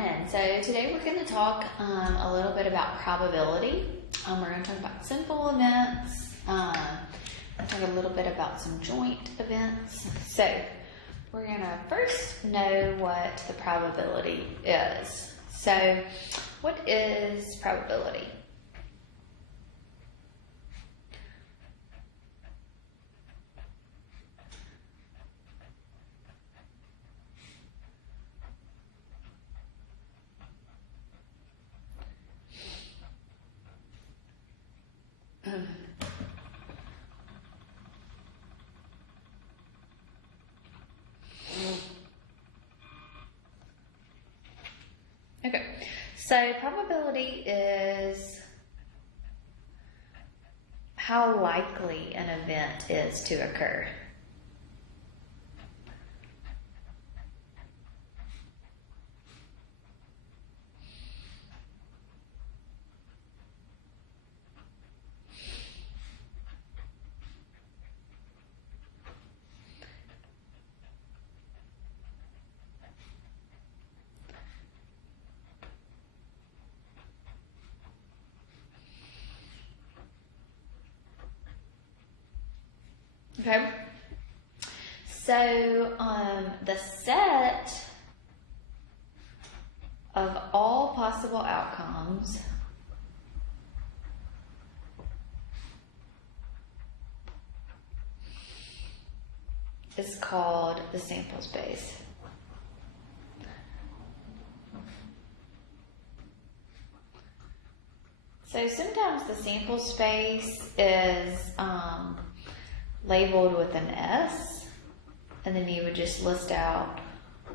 And so today we're going to talk a little bit about probability. We're going to talk about simple events. We'll talk a little bit about some joint events. So we're going to first know what the probability is. So what is probability? Okay, so probability is how likely an event is to occur. Okay, so the set of all possible outcomes is called the sample space. So sometimes the sample space is labeled with an S, and then you would just list out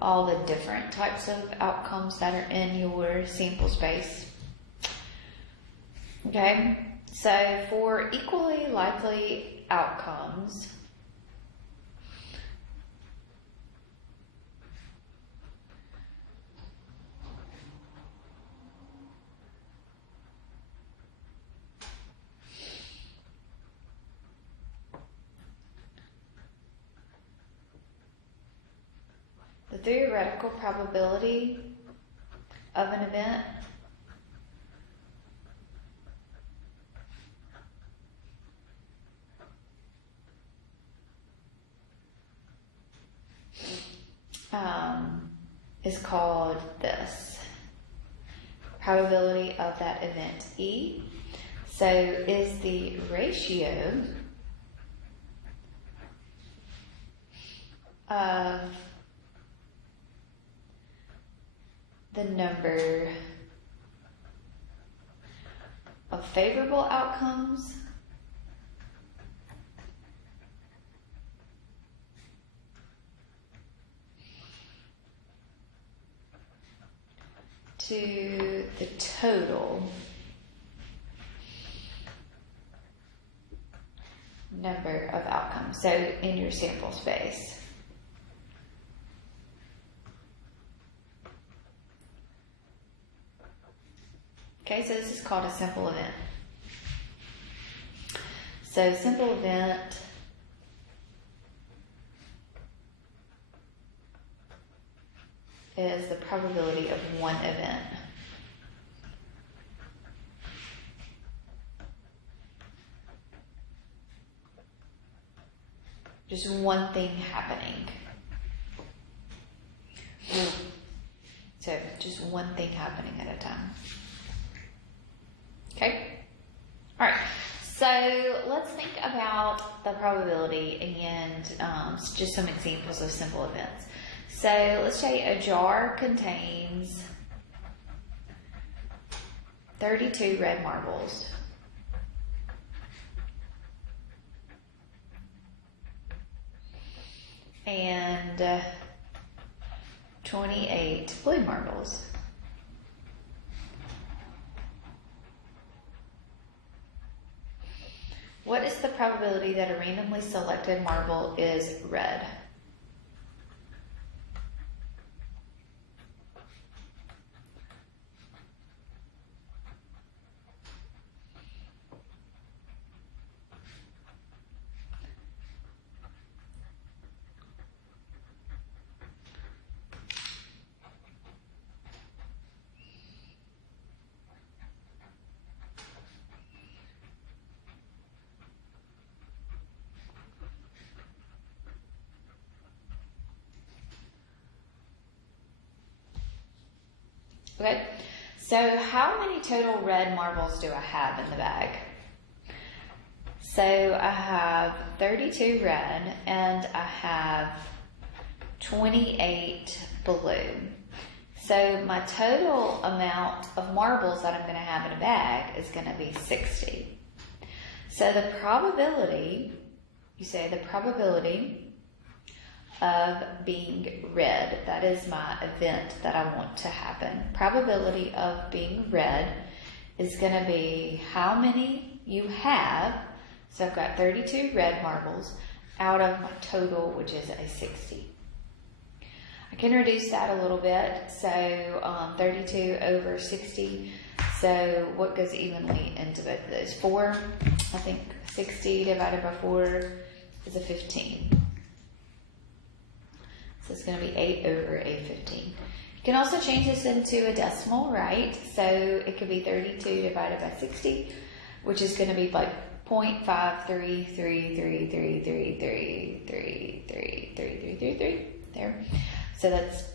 all the different types of outcomes that are in your sample space. Okay, so for equally likely outcomes, the theoretical probability of an event is called this. Probability of that event E. So is the ratio of the number of favorable outcomes to the total number of outcomes. So in your sample space. Okay, so this is called a simple event. So simple event is the probability of one event. Just one thing happening. So just one thing happening at a time. Okay? All right. So let's think about the probability and just some examples of simple events. So let's say a jar contains 32 red marbles. And 28 blue marbles. What is the probability that a randomly selected marble is red? Okay, so how many total red marbles do I have in the bag? So I have 32 red and I have 28 blue. So my total amount of marbles that I'm going to have in a bag is going to be 60. So the probability, you say the probability of being red, that is my event that I want to happen. Probability of being red is going to be how many you have. So I've got 32 red marbles out of my total, which is a 60. I can reduce that a little bit. So 32 over 60. So what goes evenly into both of those? 4. I think 60 divided by 4 is a 15. So it's going to be 8 over a 15. You can also change this into a decimal, right? So it could be 32 divided by 60, which is going to be like 0.533333333333 there. So that's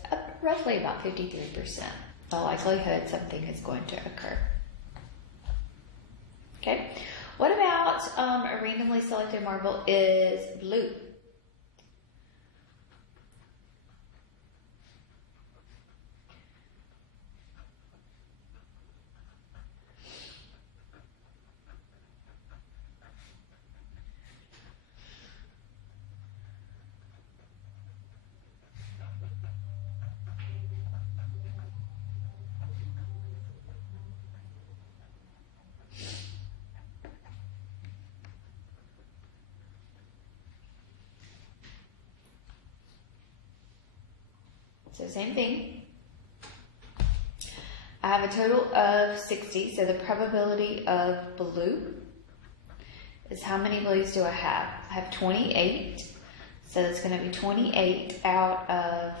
roughly about 53% the likelihood something is going to occur. Okay. What about a randomly selected marble is blue? So same thing. I have a total of 60, so the probability of blue is how many blues do I have? I have 28, so it's going to be 28 out of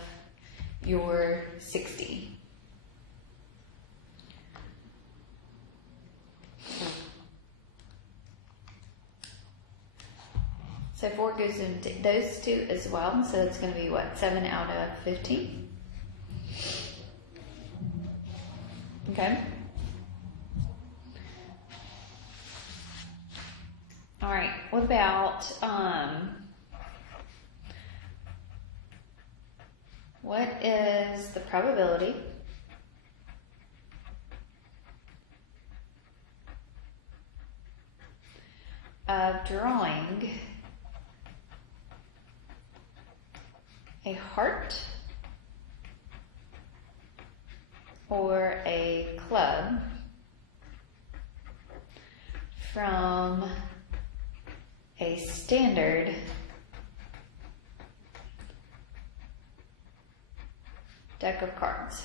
your 60. So 4 goes into those two as well, so it's going to be what, 7 out of 15? Okay. All right. What about what is the probability of drawing a heart or a club from a standard deck of cards?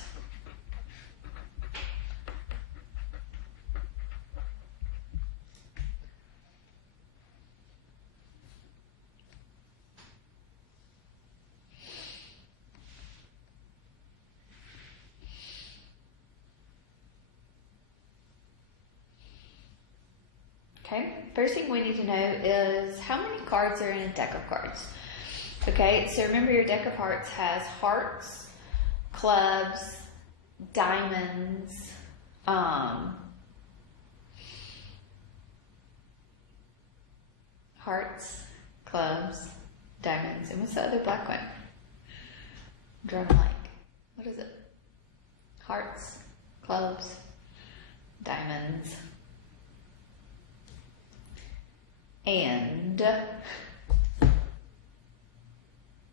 Okay, first thing we need to know is how many cards are in a deck of cards. Okay, so remember your deck of hearts has hearts, clubs, diamonds, hearts, clubs, diamonds, and what's the other black one? Drawing blank. What is it? Hearts, clubs, diamonds, and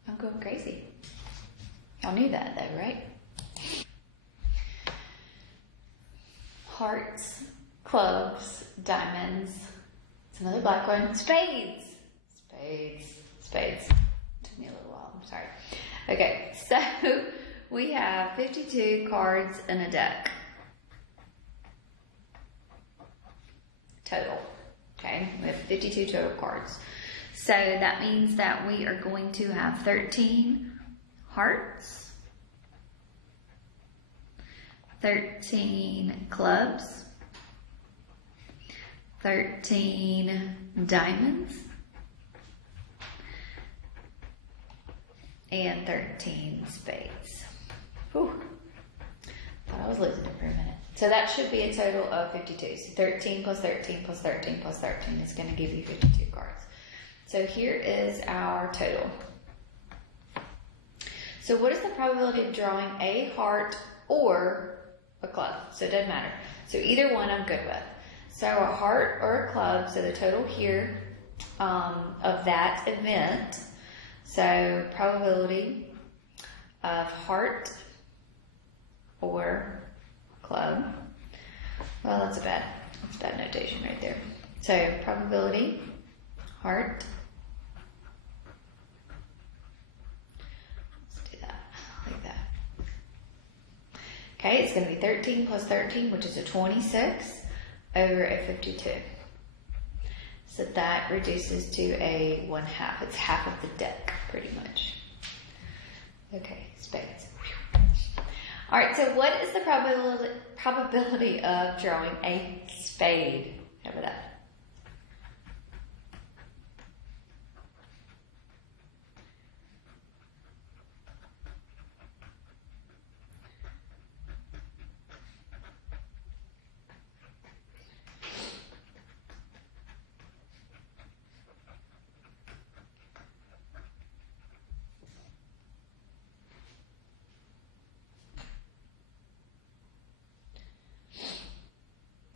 I'm going crazy. Y'all knew that though, right? Hearts, clubs, diamonds. It's another black one. Spades. Spades. Took me a little while. I'm sorry. Okay, so we have 52 cards in a deck. Total. Okay, we have 52 total cards. So that means that we are going to have 13 hearts, 13 clubs, 13 diamonds, and 13 spades. Whew. Thought I was losing So that should be a total of 52. So 13 plus 13 plus 13 plus 13 is going to give you 52 cards. So here is our total. So what is the probability of drawing a heart or a club? So it doesn't matter. So either one I'm good with. So a heart or a club, so the total here of that event. So probability of heart or club. Well, that's bad notation right there. So probability, heart. Let's do that like that. Okay, it's going to be 13 plus 13, which is a 26, over a 52. So that reduces to a 1/2. It's half of the deck, pretty much. Okay, spades. All right, so what is the probability of drawing a spade? Over that.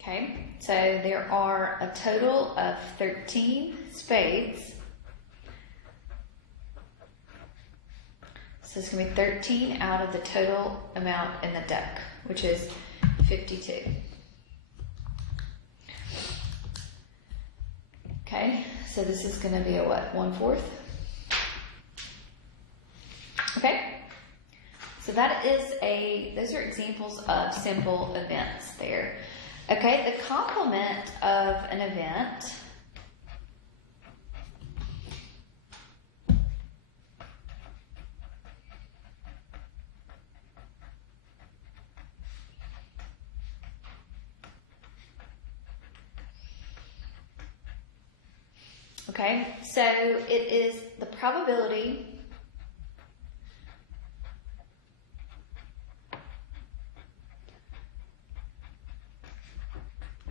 Okay, so there are a total of 13 spades. So it's going to be 13 out of the total amount in the deck, which is 52. Okay, so this is going to be a what? 1/4? Okay. So that is those are examples of simple events there. Okay, the complement of an event okay, so it is the probability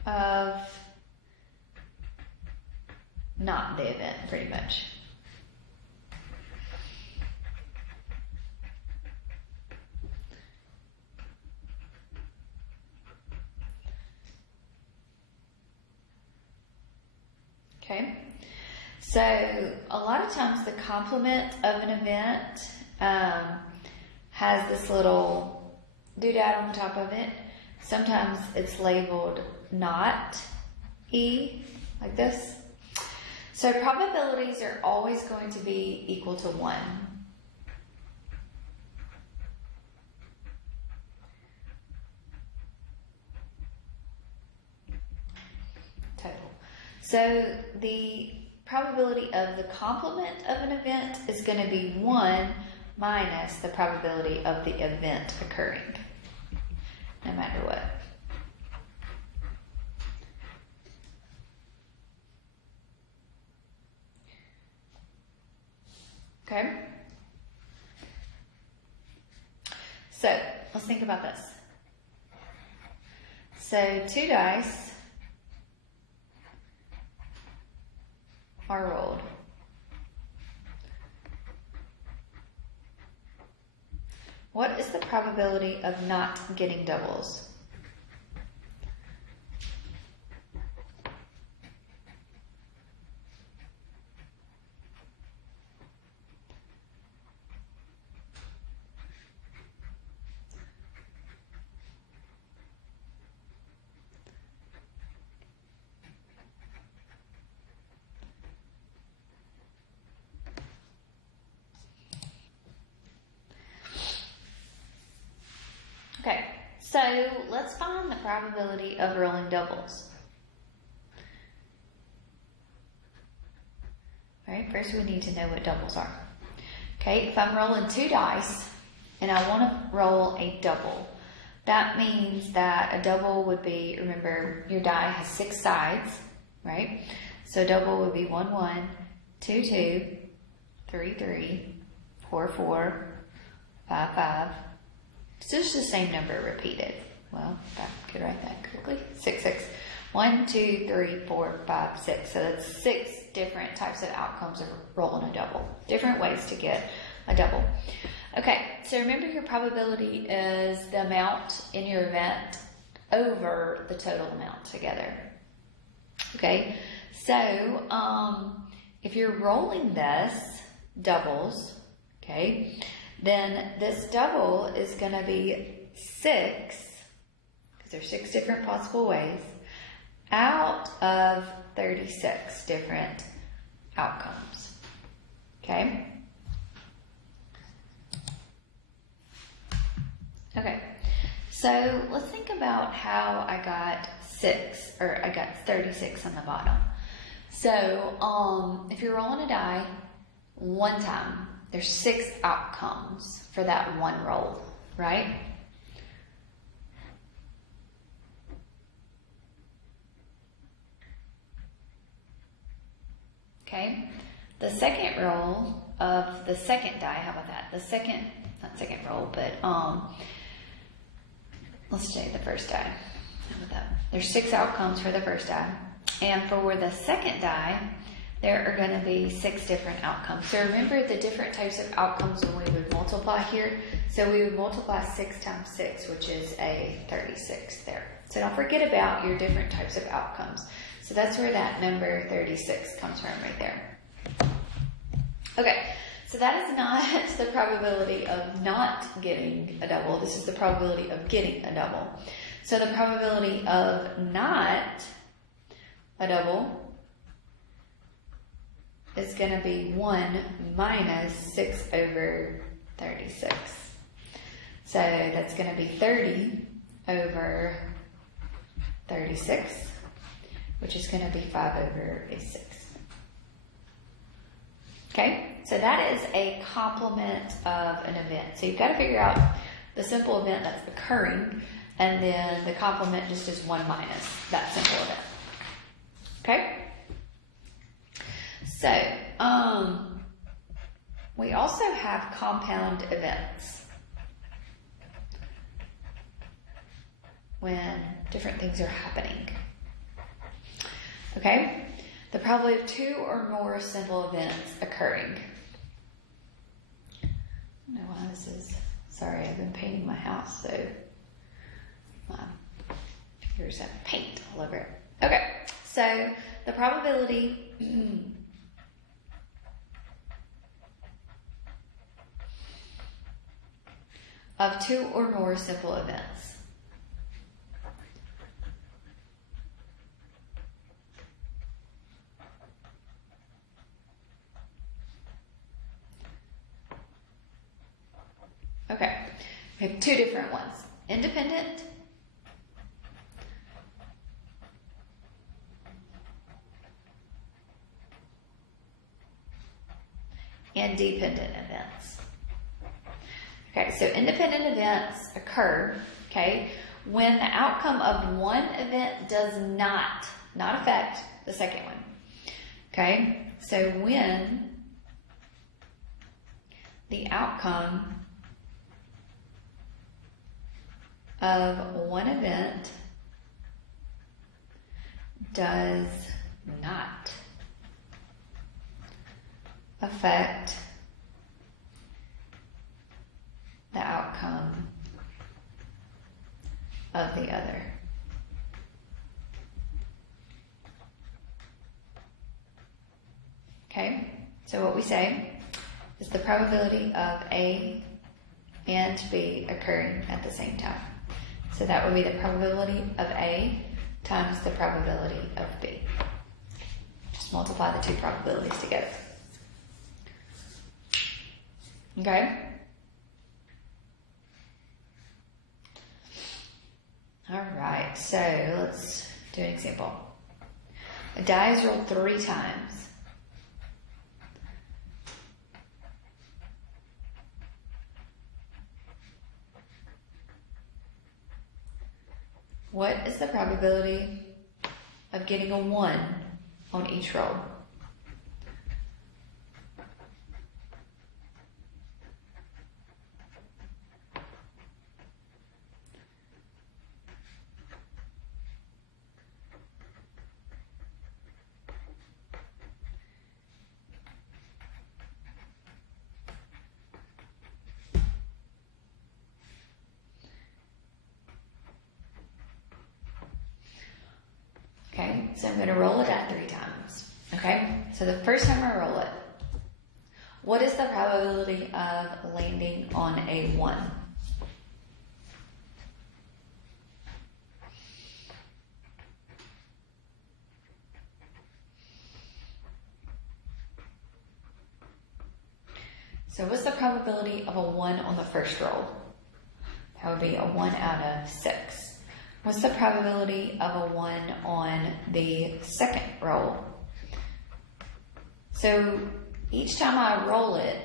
of not the event, pretty much. Okay, so a lot of times the complement of an event has this little doodad on the top of it. Sometimes it's labeled not E, like this. So probabilities are always going to be equal to 1. Total. So the probability of the complement of an event is going to be 1 minus the probability of the event occurring, no matter what. Okay? So, let's think about this. So, 2 dice are rolled. What is the probability of not getting doubles? Okay, so let's find the probability of rolling doubles. All right, first we need to know what doubles are. Okay, if I'm rolling 2 dice and I want to roll a double, that means that a double would be, remember, your die has 6 sides, right? So double would be 1, 1, 2, 2, 3, 3, 4, 4, 5, 5. It's just the same number repeated, well, I could write that quickly. 6, 6. 1, 2, 3, 4, 5, 6. So that's 6 different types of outcomes of rolling a double. Different ways to get a double. Okay, so remember your probability is the amount in your event over the total amount together. Okay, so if you're rolling this doubles, okay, then this double is going to be 6, because there's 6 different possible ways, out of 36 different outcomes. Okay? Okay, so let's think about how I got 36 on the bottom. So, if you're rolling a die one time, there's 6 outcomes for that one roll, right? Okay, the second roll of the second die, how about that? Not second roll, but let's say the first die. How about that? There's 6 outcomes for the first die. And for the second die, there are going to be 6 different outcomes. So remember the different types of outcomes when we would multiply here. So we would multiply 6 times 6, which is a 36 there. So don't forget about your different types of outcomes. So that's where that number 36 comes from right there. Okay, so that is not the probability of not getting a double. This is the probability of getting a double. So the probability of not a double is going to be 1 minus 6 over 36. So that's going to be 30 over 36, which is going to be 5 over a 6. Okay, so that is a complement of an event. So you've got to figure out the simple event that's occurring, and then the complement just is 1 minus that simple event. Okay? So, we also have compound events when different things are happening. Okay? The probability of 2 or more simple events occurring. I don't know why this is. Sorry, I've been painting my house, so my fingers have paint all over it. Okay, so the probability of 2 or more simple events. Okay, we have 2 different ones. Independent and dependent events. Okay, so independent events occur, okay, when the outcome of one event does not affect the second one. Okay, so when the outcome of one event does not affect the outcome of the other. Okay, so what we say is the probability of A and B occurring at the same time. So that would be the probability of A times the probability of B. Just multiply the 2 probabilities together. Okay? Alright, so let's do an example. A die is rolled 3 times. What is the probability of getting a 1 on each roll? so I'm going to roll it out 3 times. Okay, so the first time I roll it, what is the probability of landing on a 1? So what's the probability of a 1 on the first roll? That would be a 1 out of 6. What's the probability of a 1 on the second roll? So each time I roll it,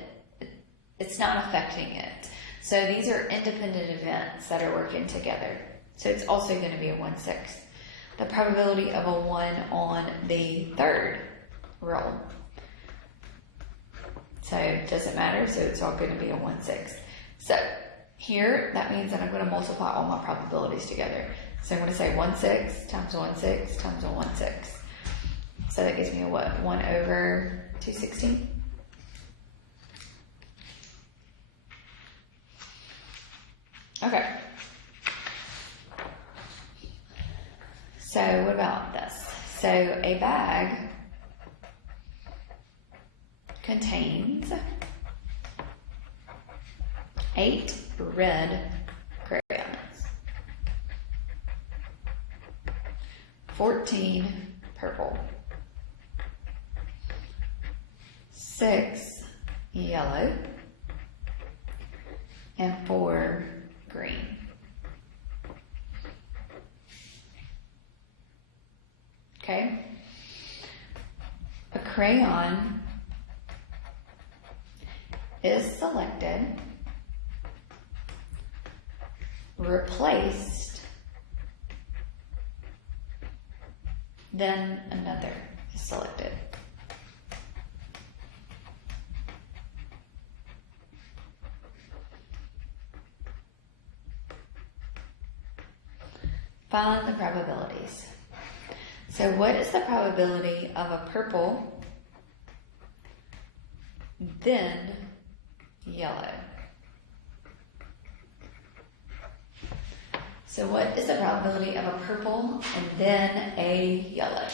it's not affecting it. So these are independent events that are working together. So it's also going to be a 1/6. The probability of a 1 on the third roll. So it doesn't matter, so it's all going to be a 1/6. So here, that means that I'm going to multiply all my probabilities together. So I'm going to say 1/6 times 1/6 times a 1/6. So that gives me a what? 1 over 216? Okay. So what about this? So a bag contains 8 red crayons, 14 purple, 6 yellow, and 4 green. Okay? A crayon is selected, replaced, then another is selected. Find the probabilities. So what is the probability of a purple, then yellow? So what is the probability of a purple and then a yellow?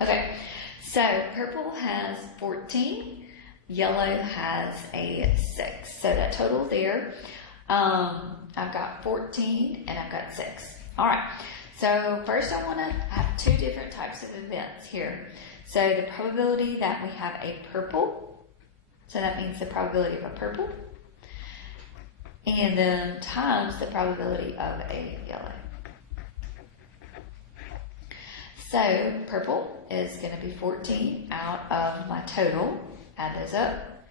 Okay, so purple has 14, yellow has a 6. So that total there, I've got 14 and I've got 6. All right, so first I want to have 2 different types of events here. So the probability that we have a purple, so that means the probability of a purple, and then times the probability of a yellow. So purple is going to be 14 out of my total. Add those up.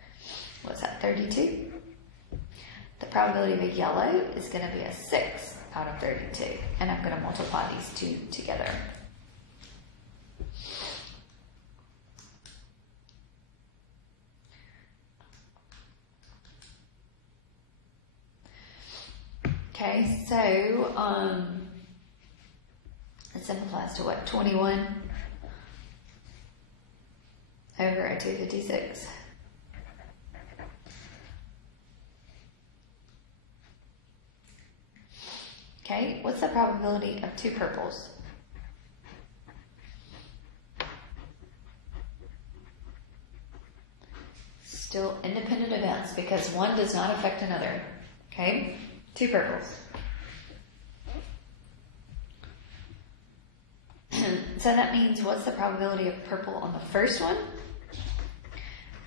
What's that, 32? The probability of a yellow is going to be a 6 out of 32. And I'm going to multiply these 2 together. Okay, so it simplifies to what? 21 over a 256. Okay, what's the probability of 2 purples? Still independent events because one does not affect another. Okay, 2 purples. So that means what's the probability of purple on the first one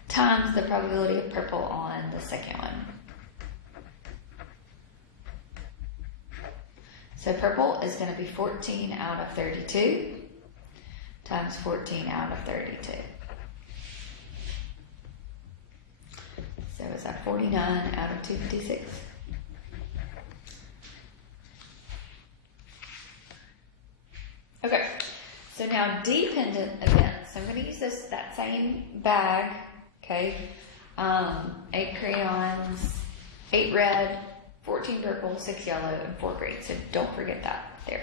times the probability of purple on the second one. So purple is going to be 14 out of 32 times 14 out of 32. So is that 49 out of 256? Okay, so now dependent events. So I'm going to use that same bag, okay, 8 crayons, 8 red, 14 purple, 6 yellow, and 4 green. So don't forget that there.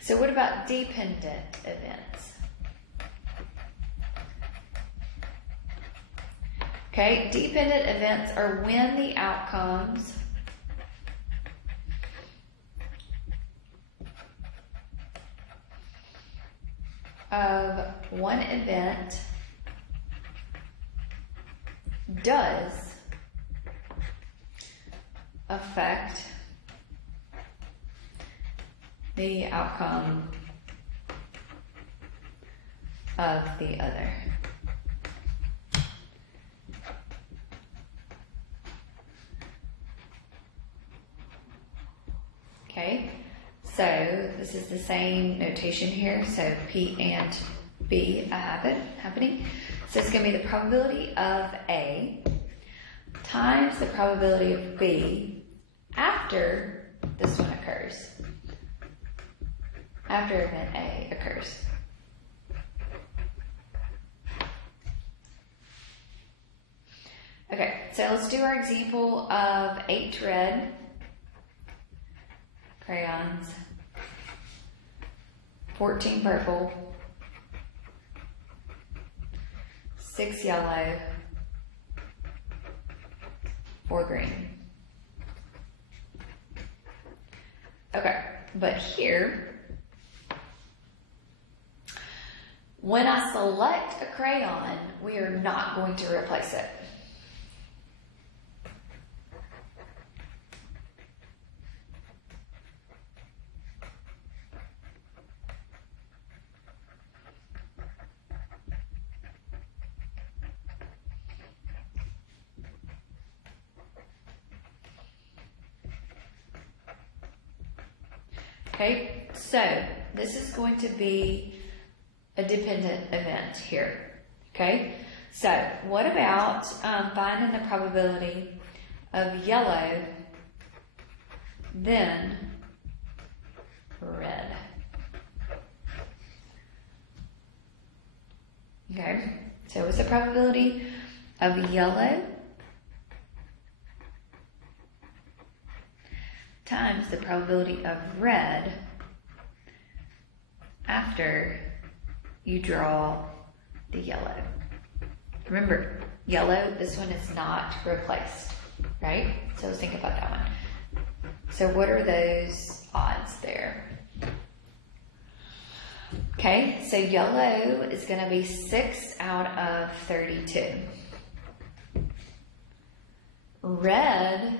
So what about dependent events? Okay, dependent events are when the outcomes of one event does affect the outcome of the other. Okay, so this is the same notation here. So P and B happening. So it's going to be the probability of A times the probability of B after this one occurs. After event A occurs. Okay, so let's do our example of 8 red crayons, 14 purple, 6 yellow, 4 green. Okay, but here, when I select a crayon, we are not going to replace it. Okay, so this is going to be a dependent event here. Okay, so what about finding the probability of yellow, then red? Okay, so what's the probability of yellow times the probability of red after you draw the yellow? Remember, yellow, this one is not replaced, right? So let's think about that one. So what are those odds there? Okay, so yellow is going to be 6 out of 32. Red,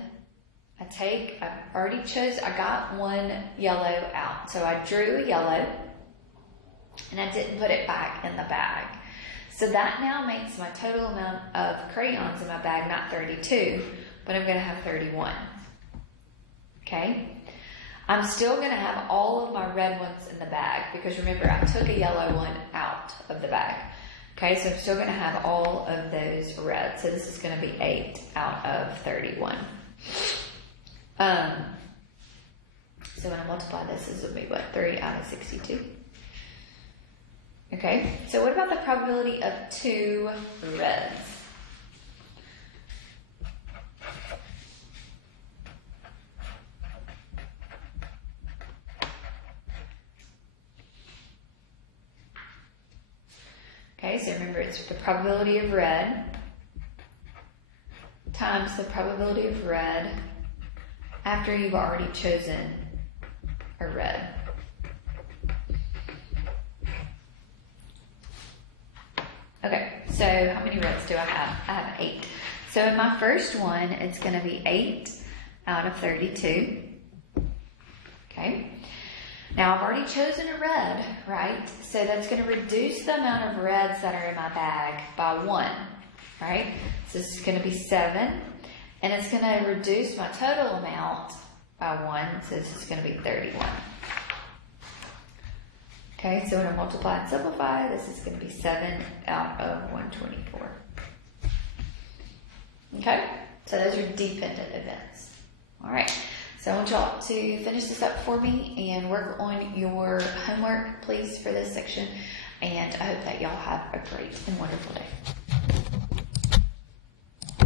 I got one yellow out. So I drew a yellow and I didn't put it back in the bag. So that now makes my total amount of crayons in my bag not 32, but I'm going to have 31. Okay? I'm still going to have all of my red ones in the bag because remember, I took a yellow one out of the bag. Okay, so I'm still going to have all of those red. So this is going to be 8 out of 31. So when I multiply this will be what? 3 out of 62. Okay, so what about the probability of 2 reds? Okay, so remember it's the probability of red times the probability of red after you've already chosen a red. Okay, so how many reds do I have? I have 8. So in my first one, it's going to be 8 out of 32. Okay. Now I've already chosen a red, right? So that's going to reduce the amount of reds that are in my bag by 1, right? So this is going to be 7. And it's going to reduce my total amount by 1. So this is going to be 31. Okay, so when I multiply and simplify, this is going to be 7 out of 124. Okay, so those are dependent events. All right, so I want y'all to finish this up for me and work on your homework, please, for this section. And I hope that y'all have a great and wonderful day.